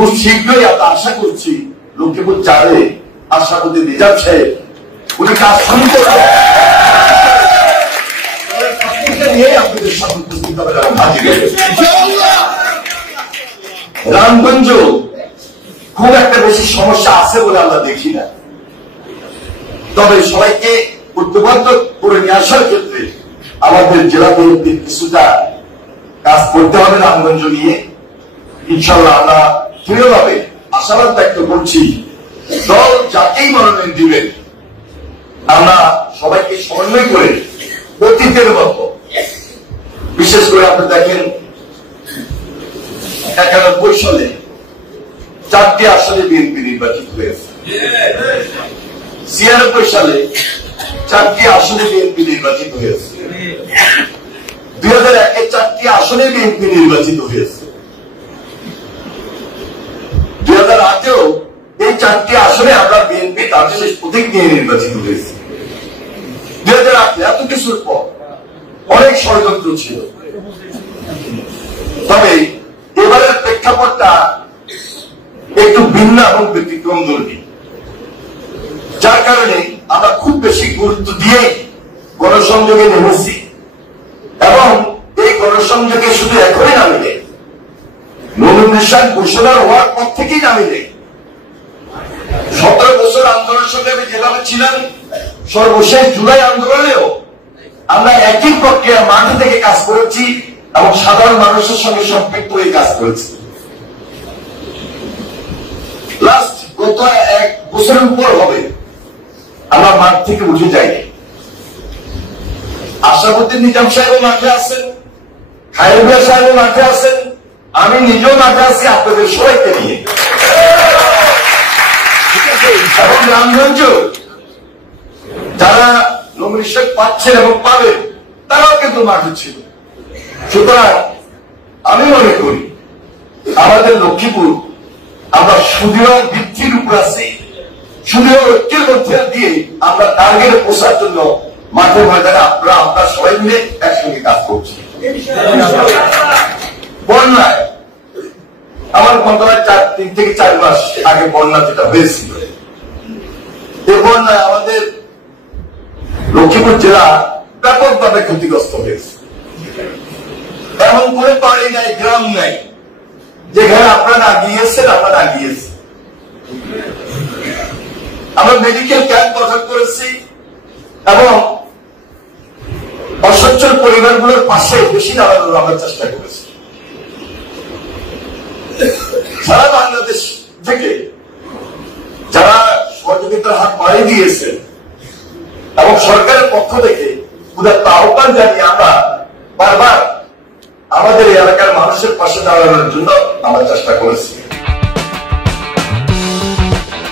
খুব শীঘ্রই আমরা আশা করছি লক্ষ্মীপুর 4-এ আশাপতি নিজাম সাহেব উনি কাজ শুরু করবেন। আপনাদের সাথে উপস্থিত হবে রামগঞ্জ খুব একটা বেশি সমস্যা আছে বলে আমরা দেখি না, তবে সবাইকে ঐক্যবদ্ধ করে নিয়ে আসার ক্ষেত্রে আমাদের জেলা বিএনপির কিছুটা কাজ করতে হবে রামগঞ্জ নিয়ে। ইনশাল্লাহ আমরা দৃঢ়ভাবে আশাবাদ ব্যক্ত করছি, দল যাকেই মনোনয়ন দিবেন আমরা সবাইকে সমন্বয় করে অতীতের মতো, বিশেষ করে আপনি দেখেন 91 সালে 4টি আসনে বিএনপি নির্বাচিত হয়েছে, 96 সালে 4টি আসনে বিএনপি নির্বাচিত হয়েছে, 2001-এ 4টি আসনে বিএনপি নির্বাচিত হয়েছে, 2008-এও এই 4টি আসনে আমরা বিএনপি তার শেষ প্রতীক নিয়ে নির্বাচিত হয়েছে। 2008 এত কিছুর পর অনেক ষড়যন্ত্র ছিল, তবে এবারের প্রেক্ষাপটটা একটু ভিন্ন এবং ব্যতিক্রম ধর্মী, যার কারণে আমরা খুব বেশি গুরুত্ব দিয়ে গণসংযোগে নেমেছি এবং এই গণসংযোগে শুধু এখনই নামিলে নমিনেশন ঘোষণা হওয়ার পর থেকেই নামিলে 17 বছর আন্দোলনের সঙ্গে আমি যেভাবে ছিলাম, সর্বশেষ জুলাই আন্দোলনেও আমরা একই প্রক্রিয়া মাঠে থেকে কাজ করেছি এবং সাধারণ মানুষের সঙ্গে সম্পৃক্ত হয়ে কাজ করেছি। লাস্ট গত 1 বছরের উপর হবে আমরা মাঠ থেকে উঠে যাই। আশাপতি নিজাম সাহেব মাঠে আছেন, খায়ের মিয়া সাহেব মাঠে আছেন, আমি নিজেও মাঠে আছি আপনাদের সবাইকে নিয়ে। এবং রামগঞ্জ যারা নমিনেশন পাচ্ছেন এবং পাবেন তারাও কিন্তু মাঠে ছিল। সুতরাং আমি মনে করি আমাদের লক্ষ্মীপুর আমরা সুদৃঢ় ভিত্তির উপর আছি, সুদৃঢ় ঐক্যের মধ্যে দিয়ে আমরা টার্গেটে পৌঁছার জন্য মাঠে ময়দানে আমরা সবাই মিলে একসঙ্গে কাজ করছি। বন্যায় আমার মনে হয় 3 থেকে 4 মাস আগে বন্যা যেটা হয়েছিল, এই বন্যায় আমাদের লক্ষ্মীপুর জেলা ব্যাপকভাবে ক্ষতিগ্রস্ত হয়েছে। এমন কোন পাড়ি নাই, গ্রাম নাই যেখানে আপনারা না গিয়েছেন, আমরা না গিয়েছি। আমরা মেডিকেল ক্যাম্প গঠন করেছি এবং অসচ্ছল পরিবারগুলোর পাশে বেশি দাঁড়ানোর আমরা চেষ্টা করেছি। সারা বাংলাদেশ থেকে যারা সহযোগিতার হাত বাড়িয়ে দিয়েছেন এবং সরকারের পক্ষ থেকে উদাত্ত আহ্বান জানিয়ে আমরা বারবার আমাদের এলাকার মানুষের পাশে দাঁড়ানোর জন্য আমরা চেষ্টা করেছি।